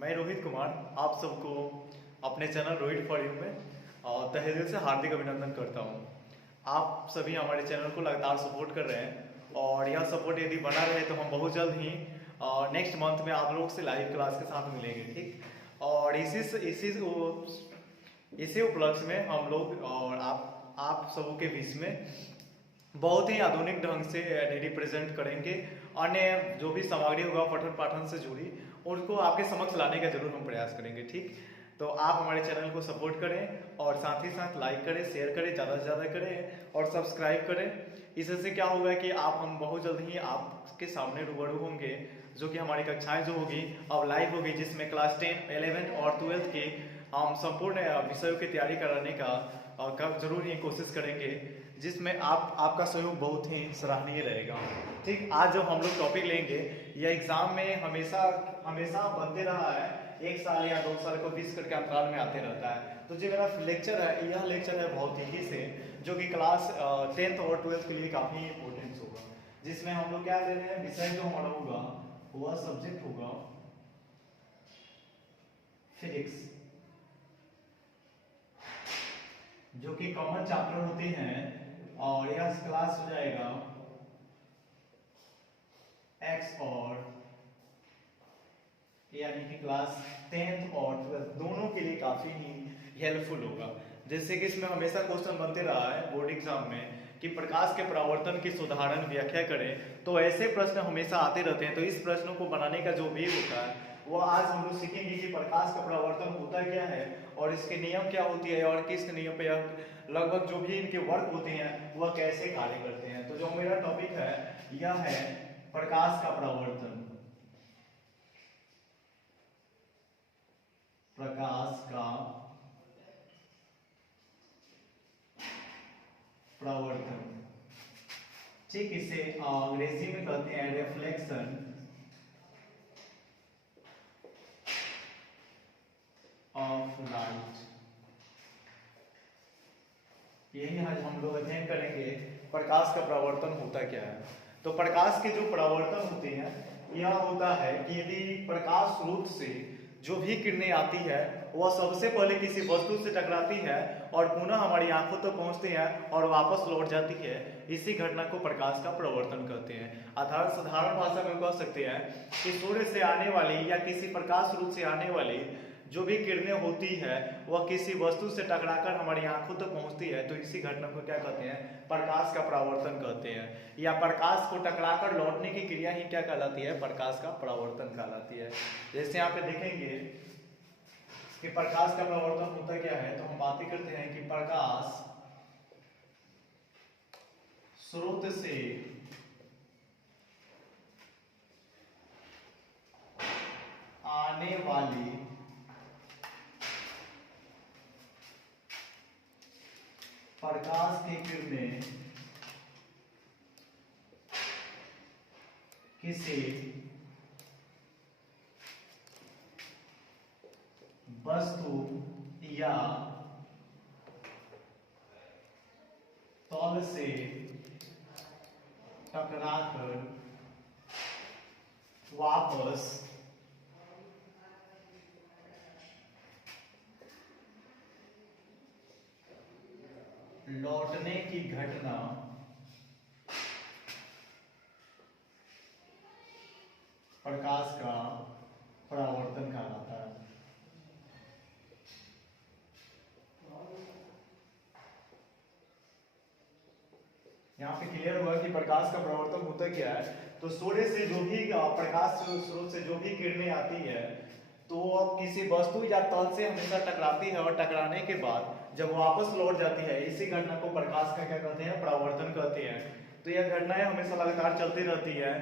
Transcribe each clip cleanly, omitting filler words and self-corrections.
मैं रोहित कुमार आप सबको अपने चैनल रोहित फॉर यू में तहे दिल से हार्दिक अभिनंदन करता हूं। आप सभी हमारे चैनल को लगातार सपोर्ट कर रहे हैं और यह सपोर्ट यदि बना रहे तो हम बहुत जल्द ही नेक्स्ट मंथ में आप लोगों से लाइव क्लास के साथ मिलेंगे, ठीक। और इसी उपलक्ष्य में हम लोग और आप सबों के बीच में बहुत ही आधुनिक ढंग से रिप्रेजेंट करेंगे। अन्य जो भी सामग्री होगा पठन पाठन से जुड़ी उनको आपके समक्ष लाने का जरूर हम प्रयास करेंगे, ठीक। तो आप हमारे चैनल को सपोर्ट करें और साथ ही साथ लाइक करें, शेयर करें, ज़्यादा से ज़्यादा करें और सब्सक्राइब करें। इससे क्या होगा कि हम बहुत जल्द ही आपके सामने रूबरू होंगे, जो कि हमारी कक्षाएं जो होगी अब लाइव होगी, जिसमें क्लास 10, 11 और 12 की हम संपूर्ण विषयों की तैयारी कराने का जरूर ही कोशिश करेंगे, जिसमें आपका सहयोग बहुत ही सराहनीय रहेगा, ठीक। आज जो हम लोग टॉपिक लेंगे यह एग्जाम में हमेशा हमेशा बनते रहा है, 1 साल या 2 साल को 20 करके अंतराल में आते रहता है। तो जो मेरा लेक्चर है यह लेक्चर है भौतिकी से, जो कि क्लास 10th और 12th के लिए काफ़ी इंपॉर्टेंट होगा, जिसमें हम लोग क्या ले रहे हैं, विषय जो हमारा होगा वह सब्जेक्ट होगा फिजिक्स, जो कि कॉमन चैप्टर होते हैं। और यह क्लास हो जाएगा एक्स और यानी कि क्लास 10th और 12th दोनों के लिए काफी ही हेल्पफुल होगा। जैसे कि इसमें हमेशा क्वेश्चन बनते रहा है बोर्ड एग्जाम में कि प्रकाश के परावर्तन की उदाहरण व्याख्या करें, तो ऐसे प्रश्न हमेशा आते रहते हैं। तो इस प्रश्नों को बनाने का जो वे होता है वो आज हम लोग सीखेंगे कि प्रकाश का परावर्तन होता क्या है और इसके नियम क्या होती है और किस नियम पे लगभग जो भी इनके वर्क होते हैं वह कैसे कार्य करते हैं। तो जो मेरा टॉपिक है यह है प्रकाश का परावर्तन। प्रकाश का परावर्तन, ठीक। इसे अंग्रेजी में कहते हैं रिफ्लेक्शन ऑफ लाइट। यही आज हम लोग अध्ययन करेंगे प्रकाश का परावर्तन होता क्या है। तो प्रकाश के जो परावर्तन होते हैं यह होता है कि यदि प्रकाश स्रोत से जो भी किरणें आती है वह सबसे पहले किसी वस्तु से टकराती है और पुनः हमारी आंखों तक पहुंचती है और वापस लौट जाती है, इसी घटना को प्रकाश का परावर्तन कहते हैं। साधारण भाषा में कह सकते हैं कि सूर्य से आने वाली या किसी प्रकाश स्रोत से आने वाली जो भी किरणें होती है वह किसी वस्तु से टकराकर हमारी आंखों तक पहुंचती है, तो इसी घटना को क्या कहते हैं, प्रकाश का परावर्तन कहते हैं। या प्रकाश को टकराकर लौटने की क्रिया ही क्या कहलाती है, प्रकाश का परावर्तन कहलाती है। जैसे यहाँ पे देखेंगे कि प्रकाश का परावर्तन होता क्या है, तो हम बातें करते हैं कि प्रकाश स्रोत से आने वाली प्रकाश की किरणें किसी वस्तु या तल से टकराकर वापस लौटने की घटना प्रकाश का परावर्तन कहलाता है। यहाँ पे क्लियर हुआ कि प्रकाश का परावर्तन होता क्या है। तो सूर्य से जो भी प्रकाश स्रोत से जो भी किरणें आती है तो अब किसी वस्तु या तल से हमेशा टकराती है और टकराने के बाद जब वापस लौट जाती है, इसी घटना को प्रकाश का क्या कहते हैं, परावर्तन कहते हैं। तो यह घटनाएं हमेशा लगातार चलती रहती है।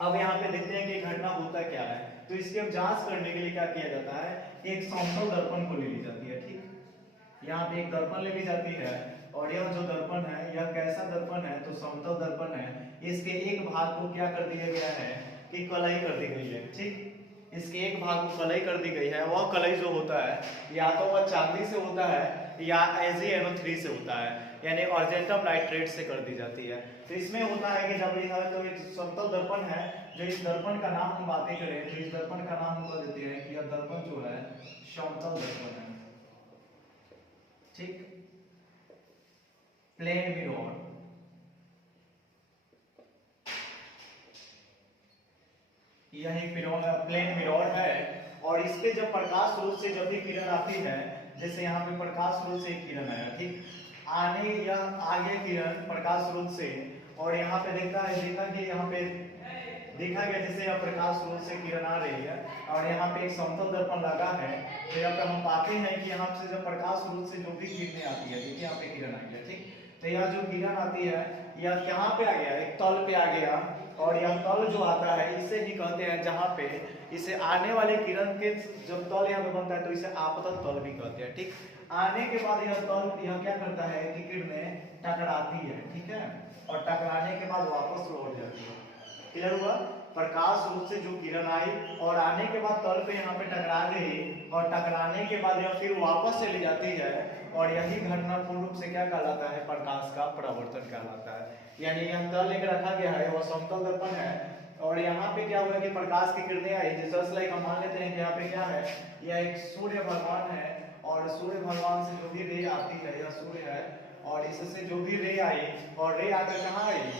अब यहाँ पे देखते हैं कि घटना होता क्या है। तो इसकी अब जांच करने के लिए क्या किया जाता है, एक समतल दर्पण को ले ली जाती है, ठीक। यहाँ पे एक दर्पण ले ली जाती है और यह जो दर्पण है यह कैसा दर्पण है, तो समतल दर्पण है। इसके एक भाग को क्या कर दिया गया है कि कलई कर दी गई है, ठीक। इसके एक भाग को कलई कर दी गई है। वह कलई जो होता है या तो वह चांदी से होता है या AgNO3 से होता है, यानी अर्जेंटम नाइट्रेट से कर दी जाती है। तो इसमें होता है कि जब तो एक समतल दर्पण है, जो इस दर्पण का नाम हम बातें करें तो इस दर्पण का नाम हम कह देते हैं कि यह समतल दर्पण है, ठीक। प्लेन मिरर, यह एक प्लेन मिरर है और इस पे जब प्रकाश स्रोत से जब भी किरण आती है, जैसे यहाँ पे प्रकाश स्रोत से एक किरण आया, ठीक, आने या आगे किरण प्रकाश स्रोत से, और यहाँ पे देखा कि यहाँ पे देखा गया जैसे यहाँ प्रकाश स्रोत से किरण आ रही है और यहाँ पे एक समतल दर्पण लगा है, तो यहाँ पे हम पाते हैं कि यहाँ से जब प्रकाश स्रोत से जो भी किरणें आती है, देखिए यहाँ पे किरण आई है, ठीक, तो यह जो किरण आती है यह कहाँ पे आ गया, एक तल पे आ गया, और यह तल जो आता है इसे ही कहते हैं, जहाँ पे इसे आने वाले किरण के जब तल यहाँ पे बनता है तो इसे आपतन तल भी कहते हैं, ठीक। आने के बाद यह तल यह क्या करता है कि किरणें टकराती है, ठीक है, और टकराने के बाद वापस लौट जाती है। क्लियर हुआ? प्रकाश स्रोत से जो किरण आई और आने के बाद तल पे यहाँ पे टकरा गई और टकराने के बाद यह फिर वापस चली जाती है, और यही घटना पूर्ण रूप से क्या कहलाता है, प्रकाश का परावर्तन कहलाता है। यानी यह तल एक रखा गया है, वह समतल दर्पण है, और यहाँ पे क्या हुआ कि प्रकाश की किरणें आई, जैसे लाइक हम मान लेते हैं कि यहाँ पे क्या है, यह एक सूर्य भगवान है, और सूर्य भगवान से जो भी रे आती है, यह सूर्य है, और इससे जो भी रे आई और रे आकर कहाँ आई,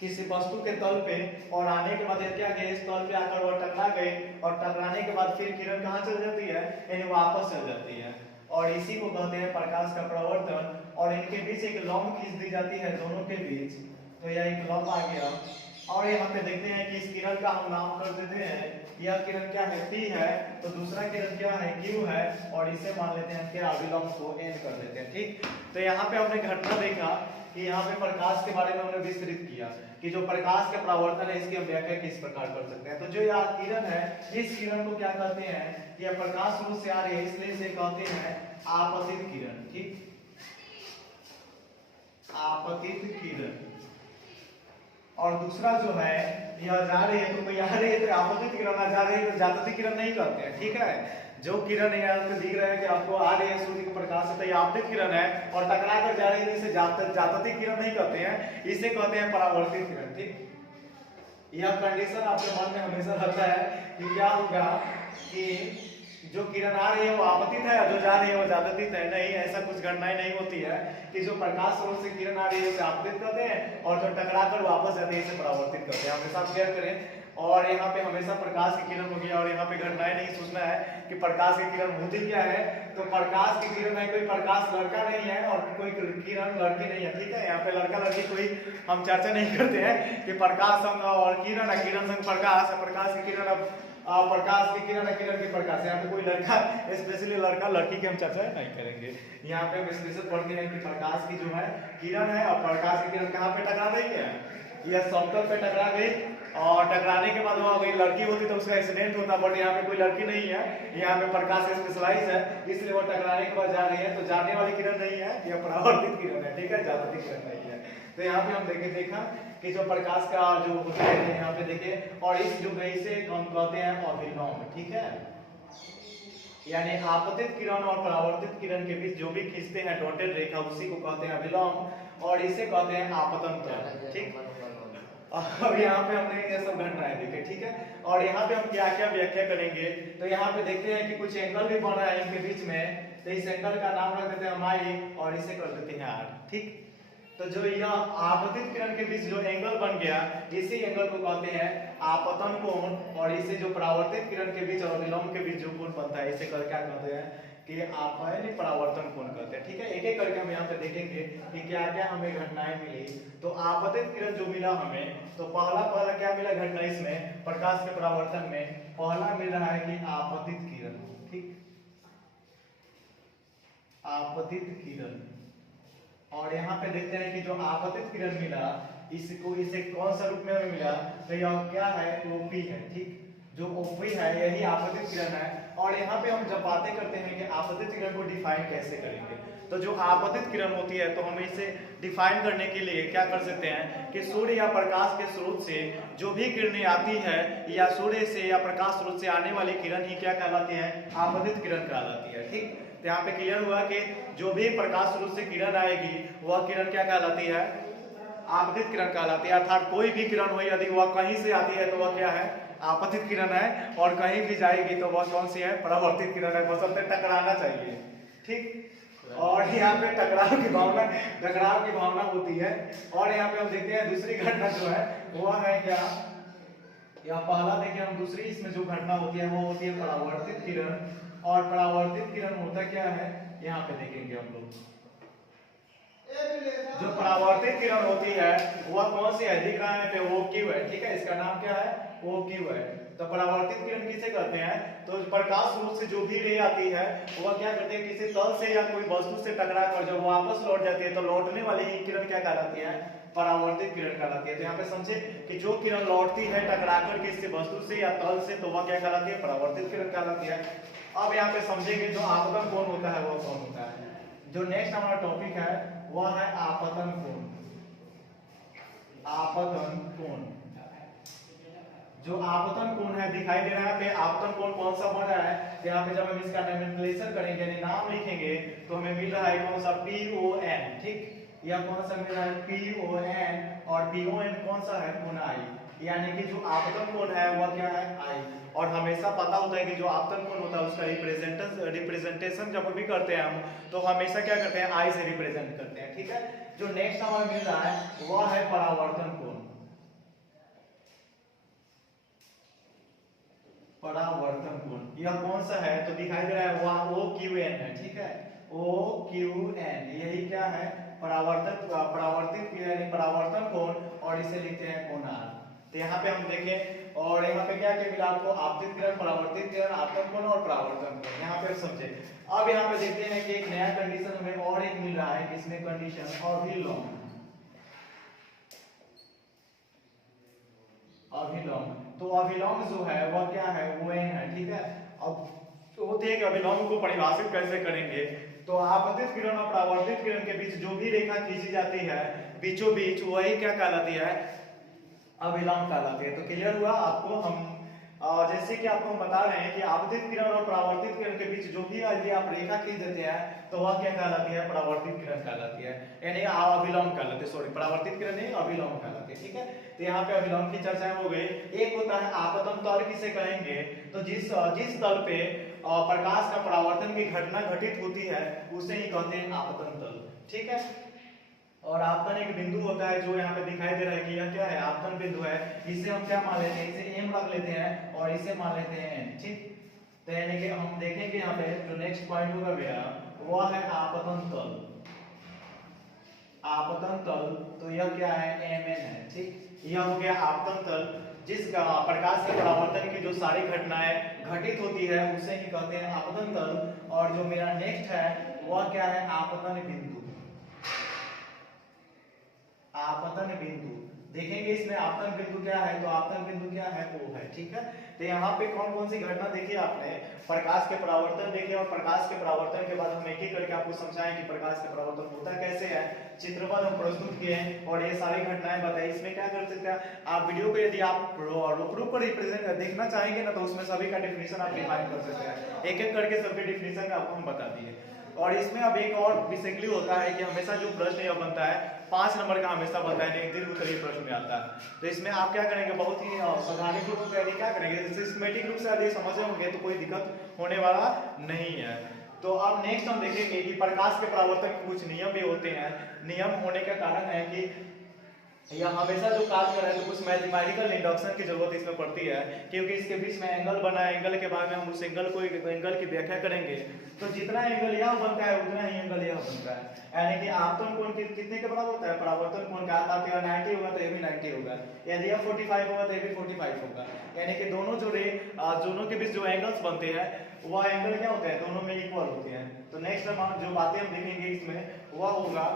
किसी वस्तु के तल पे, और आने के बाद क्या गए, इस तल पे आकर वह टकरा गए, और टकराने के बाद फिर किरण कहाँ चल जाती है, यानी वापस चल जाती है, और इसी को कहते हैं प्रकाश का परावर्तन। और इनके बीच एक लंब खींच दी जाती है दोनों के बीच, तो यह एक लंब आ गया, और यहाँ पे देखते हैं कि इस किरण का हम नाम कर देते हैं, यह किरण क्या है, P है, तो दूसरा किरण क्या है, Q है, और इसे मान लेते हैं क्या, अभिलंब को N कर देते हैं, ठीक। तो यहाँ पे हमने घटना देखा कि यहाँ पे प्रकाश के बारे में हमने विस्तृत किया कि जो प्रकाश का परावर्तन है इसकी हम व्याख्या किस प्रकार कर सकते हैं। तो जो यह किरण है, इस किरण को क्या कहते हैं, यह प्रकाश स्रोत से आ रही है, इसलिए इसे कहते हैं आपतित किरण, ठीक, आपतित किरण। और दूसरा जो है, यह जा रही है तो कोई आ रही है तो आपतित किरण, जा रही है तो जागतिक किरण नहीं कहते हैं, ठीक है। जो किरण यहाँ पे दिख रहा है कि आपको आ रही है सूर्य के प्रकाश से, तो यह आपतित किरण है, और टकरा कर जा रही है, इसे जागतिक किरण नहीं कहते हैं, इसे कहते हैं परावर्तित किरण, ठीक। यह कंडीशन आपके मन में हमेशा रहता है कि क्या होगा कि जो किरण आ रही है वो आपतित है, जो जा रही है वो जागतिक है। नहीं, ऐसा कुछ घटनाएं नहीं होती है कि जो प्रकाश स्रोत से किरण आ रही है उसे आपतित कहते हैं, और जो टकरा कर वापस जाती है इसे परावर्तित कहते हैं। हमेशा क्लियर करें। और यहाँ पे हमेशा प्रकाश की किरण होगी, और यहाँ पे घटनाएं नहीं सोचना है कि प्रकाश की किरण होती क्या है। तो प्रकाश की किरण है, कोई प्रकाश लड़का नहीं है और कोई किरण लड़की नहीं है, ठीक है। यहाँ पे लड़का लड़की कोई हम चर्चा नहीं करते हैं कि प्रकाश संग और किरण, किरण संग प्रकाश, प्रकाश की किरण, अब प्रकाश की किरण, किरण की प्रकाश। यहाँ पे कोई लड़का, स्पेशली लड़का लड़की की हम चर्चा नहीं करेंगे। यहाँ पे हम स्पेशल पढ़ते हैं कि प्रकाश की जो है किरण है, और प्रकाश की किरण कहाँ पे टकरा रही है, यह समतल पे टकरा गई, और टकराने के बाद वहाँ कोई लड़की होती तो उसका एक्सीडेंट होता, बट यहाँ पे कोई लड़की नहीं है, यहाँ पे प्रकाश स्पेशलाइज है, इसलिए वो टकराने के बाद जा रही है, तो जाने वाली किरण नहीं है, यह परावर्तित किरण है, ठीक है, जागतिक किरण नहीं है। तो यहाँ पे हम देखा कि जो प्रकाश का जो होता है यहाँ पे देखे, और इस जो इसे हम कहते हैं अभिलंब, ठीक है। यानी आपतित किरण और परावर्तित किरण के बीच जो भी खींचते हैं डॉटेड रेखा, उसी को कहते हैं अभिलंब, और इसे कहते हैं आपतन तल, ठीक। अब यहाँ पे हमने ये सब घटनाएं देखे, ठीक है। और यहाँ पे हम क्या क्या व्याख्या करेंगे, तो यहाँ पे देखते हैं कि कुछ एंगल भी बन रहा है इनके बीच में, तो इस एंगल का नाम रख देते हैं माई, और इसे कर देते हैं आर, ठीक। तो जो यह आपतित किरण के बीच जो एंगल बन गया, इसी एंगल को कहते हैं आपतन कोण, और इसे जो परावर्तित किरण के बीच और विलंब के बीच जो कोण बनता है, इसे क्या कहते हैं कि आपयनी परावर्तन कोण कहते हैं, ठीक है। एक एक करके हम यहाँ पे देखेंगे कि क्या क्या हमें घटनाएं मिली। तो आपतित किरण जो मिला हमें, तो पहला क्या मिला घटना इसमें, प्रकाश के परावर्तन में पहला मिल रहा है कि आपतित किरण, ठीक, आपतित किरण। और यहाँ पे देखते हैं कि जो आपतित किरण मिला, इसको इसे कौन सा रूप में हमें मिला, तो यह क्या है, ओपी है, ठीक। जो ओपी है यही आपतित किरण है। और यहाँ पे हम जब बातें करते हैं कि आपतित किरण को डिफाइन कैसे करेंगे, तो जो आपतित किरण होती है, तो हम इसे डिफाइन करने के लिए क्या कर सकते हैं कि सूर्य या प्रकाश के स्रोत से जो भी किरणें आती है, या सूर्य से या प्रकाश स्रोत से आने वाली किरण ही क्या कहलाती है, आपतित किरण कहलाती है, ठीक। तो यहाँ पे क्लियर हुआ कि जो भी प्रकाश स्रोत से किरण आएगी वह किरण क्या कहलाती है, आपतित किरण कहलाती है। अर्थात कोई भी किरण हो, यदि वह कहीं से आती है तो वह क्या है, आपतित किरण है, और कहीं भी जाएगी तो वह कौन सी है, परावर्तित किरण है, बसंत टकराना चाहिए, ठीक। और यहाँ पे टकराव की भावना होती है। और यहाँ पे हम देखते हैं दूसरी घटना जो है वह है क्या, या पहला देखिए हम दूसरी इसमें जो घटना होती है वो होती है परावर्तित किरण। और परावर्तित किरण होता क्या है, यहाँ पे देखेंगे हम लोग, जो परावर्तित किरण होती है वह कौन सी है, दिख रहा है पे ओ क्यू है, ठीक है, इसका नाम क्या है, ओ क्यू है। तो परावर्तित किरण किसे कहते हैं, तो प्रकाश स्रोत से जो भी रे आती है वह क्या करते हैं, किसी तल से या कोई वस्तु से टकरा कर जब वापस लौट जाती है तो लौटने वाली ही किरण क्या कहलाती है, परावर्तित किरण कहलाती है। तो यहाँ पे समझे कि जो किरण लौटती है टकराकर किसी वस्तु से या तल से तो वह क्या कहलाती है, परावर्तित किरण कहलाती है। अब यहाँ पे समझेंगे जो आपतन कोण होता है वह कौन होता है। जो नेक्स्ट हमारा टॉपिक है वह है आपतन कोण। आपतन कोण, जो आपतन कोण है दिखाई दे रहा है पे आपतन कोण कौन सा बन रहा है, तो यहाँ पे जब हम इसका नोमेनक्लेचर करेंगे यानी नाम लिखेंगे तो हमें मिल रहा है कौन सा, PON, ठीक, या कौन सा मिल रहा है PON, और PON कौन सा है, कोण आई, यानी कि जो आपतन कोण है वह क्या है, आई। और हमेशा पता होता है कि जो आपतन कोण होता है उसका रिप्रेजेंटेशन जब भी करते हैं हम तो हमेशा क्या करते हैं, आई से रिप्रेजेंट करते हैं, ठीक है। जो नेक्स्ट हमें मिल रहा है वह है परावर्तन कोण। परावर्तन कोण यह कौन सा है, तो दिखाई दे रहा है वह OQN है, ठीक है, OQN, यही क्या है, परावर्तित यानी परावर्तन कोण, और इसे लिखते हैं कोण R। तो यहाँ पे हम देखें और यहाँ पे क्या क्या मिला आपको, आपतित किरण, परावर्तित किरण, आपतन कोण और परावर्तन कोण, यहाँ पे समझे। अब यहाँ पे देखते हैं कि एक नया कंडीशन हमें और एक मिल रहा है, किसमें कंडीशन, अभिलंब। अभिलंब, तो अभिलंब जो है वह क्या है, ON है, ठीक है। अब तो होते हैं कि अभिलंब को परिभाषित कैसे करेंगे, तो आपतित किरण और परावर्तित किरण के बीच जो भी रेखा खींची जाती है बीचों बीच वही क्या कहलाती है, अभिलंब कहलाती है। तो क्लियर हुआ आपको। हम जैसे कि आपको हम बता रहे हैं कि आपतित किरण और परावर्तित किरण के बीच जो भी यदि आप रेखा खींच देते हैं तो वह क्या कहलाती है, परावर्तित किरण कहलाती है, यानी अभिलंब कहलाती है, सॉरी परावर्तित किरण नहीं अभिलंब कहलाती है, ठीक है। तो यहाँ पे अभिलंब की चर्चा हो गई। एक होता है आपतन तल, किसे कहेंगे, तो जिस तल पे प्रकाश का परावर्तन की घटना घटित होती है उसे ही कहते हैं आपतन तल, ठीक है। और आपतन एक बिंदु होता है जो यहाँ पे दिखाई दे रहा है कि यह क्या है, आपतन बिंदु है। इसे हम क्या मान लेते हैं, इसे M रख लेते हैं और इसे मान लेते हैं N, ठीक। तो यानी कि हम देखेंगे यहाँ पे जो नेक्स्ट पॉइंट होगा मेरा वह है आपतन तल। आपतन तल, तो यह क्या है, MN है, ठीक। यह हो गया आपतन तल, जिस प्रकाश के परावर्तन की जो सारी घटनाएं घटित होती है उसे ही कहते हैं आपतन तल। और जो मेरा नेक्स्ट है वह क्या है, आपतन बिंदु। आपतन बिंदु देखेंगे इसमें आपतन बिंदु क्या है, तो आपतन बिंदु क्या है, O है, ठीक है। तो यहाँ पे कौन कौन सी घटना देखी आपने, प्रकाश के परावर्तन देखे, और प्रकाश के परावर्तन के बाद हम एक एक करके आपको समझाएं कि प्रकाश के परावर्तन होता कैसे है, चित्रपट हम प्रस्तुत किए हैं और ये सारी घटनाएं बताई। इसमें क्या कर सकते हैं आप, वीडियो को यदि आप रूप पर रिप्रेजेंट देखना चाहेंगे ना तो उसमें सभी का डिफिनेशन आप डिफाइन कर सकते हैं, एक एक करके सबके डिफिनेशन आपको हम बता दिए। और इसमें अब एक और बेसिकली होता है कि हमेशा जो प्रश्न यह बनता है 5 नंबर का हमेशा बनता है, दीर्घ उत्तरीय प्रश्न में आता है। तो इसमें आप क्या करेंगे, बहुत ही साधारण रूप में क्या करेंगे, सिस्टमैटिक रूप से यदि समझे होंगे तो कोई दिक्कत होने वाला नहीं है। तो अब नेक्स्ट हम देखेंगे कि प्रकाश के परावर्तन के कुछ नियम भी होते हैं। नियम होने का कारण है कि या हमेशा जो कार्य कर रहे हैं तो कुछ मैथमेटिकल इंडक्शन की जरूरत इसमें पड़ती है, क्योंकि इसके बीच में एंगल बना है, एंगल के बाद में हम उस एंगल की व्याख्या करेंगे। तो जितना एंगल यह बनता है उतना ही एंगल यह बनता है, यानी कि आपतन कोण कितने के बराबर होता है, परावर्तन कोण का आता है 90 होगा तो ये भी 90 होगा, यदि यह 45 होगा तो ये भी 45 होगा, यानी कि दोनों दोनों के बीच जो एंगल्स बनते हैं वह एंगल क्या होते हैं, दोनों में इक्वल होते हैं। तो नेक्स्ट जो बातें हम देखेंगे इसमें वह होगा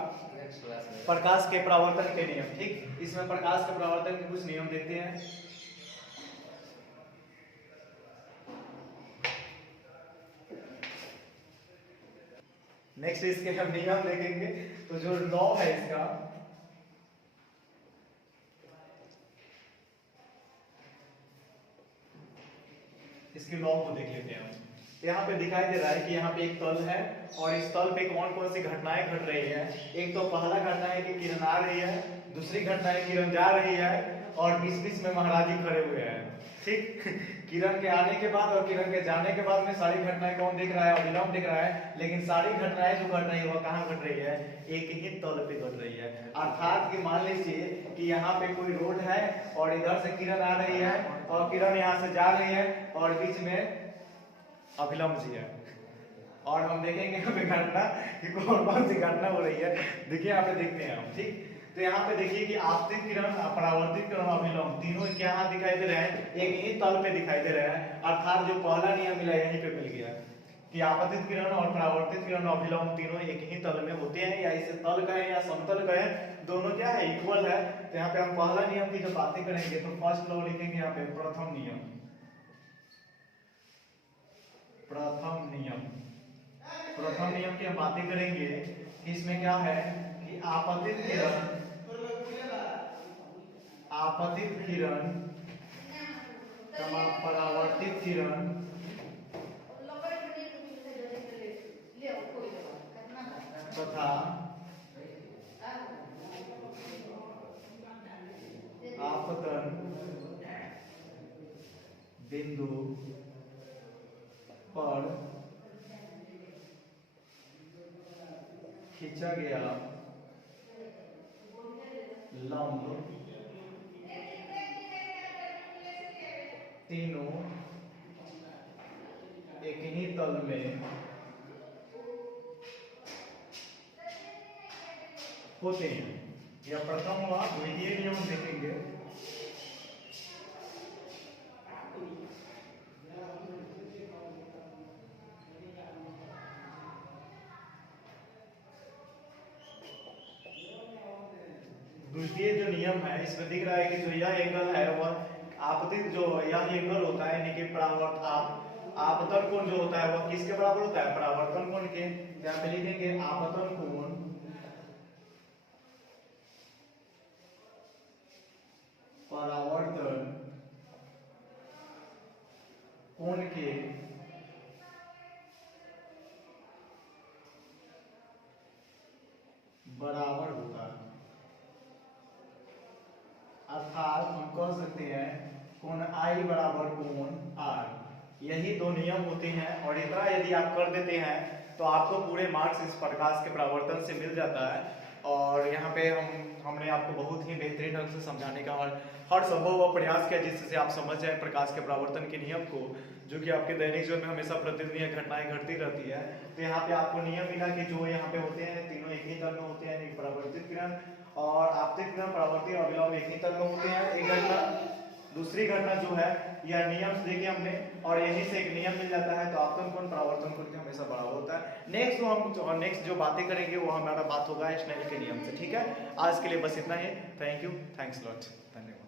प्रकाश के परावर्तन के नियम, ठीक। इसमें प्रकाश के परावर्तन के कुछ नियम देखते हैं। नेक्स्ट इसके हम नियम देखेंगे, तो जो लॉ है इसका, इसके लॉ को देख लेते हैं हम। यहाँ पे दिखाई दे रहा है कि यहाँ पे एक तल है और इस तल पे कौन कौन सी घटनाएं घट रही है। एक तो पहला घटना है कि किरण आ रही है, दूसरी घटना है किरण जा रही है और बीच बीच में महाराज जी खड़े हुए हैं। ठीक। किरण के आने के बाद और किरण के जाने के बाद में सारी घटनाएं कौन देख रहा है, अभिलंब देख रहा है, लेकिन सारी घटनाएं जो घट रही है वह कहाँ घट रही है, एक ही तल पे घट रही है। अर्थात कि मान लीजिए कि यहाँ पे कोई रोड है और इधर से किरण आ रही है और किरण यहाँ से जा रही है और बीच में अभिलंब जी है, और हम देखेंगे यहाँ पे घटना कि कौन सी घटना हो रही है। देखिए यहाँ पे देखते हैं हम, ठीक। तो यहाँ पे देखिए कि आपतित किरण, परावर्तित किरण, अभिलंब तीनों यहाँ दिखाई दे रहे हैं, एक ही तल पे दिखाई दे रहे हैं। अर्थात जो पहला नियम मिला यहीं पे मिल गया कि आपतित किरण और परावर्तित किरण, अभिलंब तीनों एक ही तल में होते हैं, या इसे तल कहें या समतल कहें, दोनों क्या है, इक्वल है। तो यहाँ पे हम पहला नियम की जो बातें करेंगे तो फर्स्ट लॉ लिखेंगे यहाँ पे, प्रथम नियम। प्रथम नियम, प्रथम नियम की हम बातें करेंगे कि इसमें क्या है कि आपतित किरण, आपतित किरण परावर्तित किरण तथा आपतन बिंदु पर खींचा गया लंब तीनों एक ही तल में होते हैं। यह प्रथम हुआ। द्वितीय नियम देखेंगे, द्वितीय जो नियम है इसमें दिख रहा है कि जो यह एंगल है वह आपतित, जो यह एंगल होता है यानी कि आपतन कोण जो होता है वह किसके बराबर होता है, परावर्तन कोण के। यहाँ पे लिखेंगे आपतन कोण परावर्तन कोण के बराबर होता है। अर्थात हम कह सकते हैं कोण I बराबर कोण R, यही दो नियम होते हैं। और इतना यदि आप कर देते हैं तो आपको पूरे मार्क्स इस प्रकाश के परावर्तन से मिल जाता है। और यहाँ पे हमने आपको बहुत ही बेहतरीन ढंग से समझाने का हर संभव प्रयास किया जिससे आप समझ जाए प्रकाश के परावर्तन के नियम को, जो कि आपके दैनिक जीवन में हमेशा प्रतिदिन यह घटनाएं घटती रहती है। तो यहाँ पे आपको नियम मिला कि जो यहाँ पे होते हैं तीनों एक ही तल में होते हैं, परावर्तित किरण और आपतित किरण, परावर्तित और अभिलंब एक ही तल में होते हैं। एक घटना, दूसरी घटना जो है यह नियम से देखे हमने, और यहीं से एक नियम मिल जाता है। तो आपतन कोण परावर्तन कोण के हमेशा बराबर होता है। नेक्स्ट जो बातें करेंगे वो हमारा बात होगा स्नेल के नियम से, ठीक है। आज के लिए बस इतना ही। थैंक यू, थैंक्स लॉट, धन्यवाद।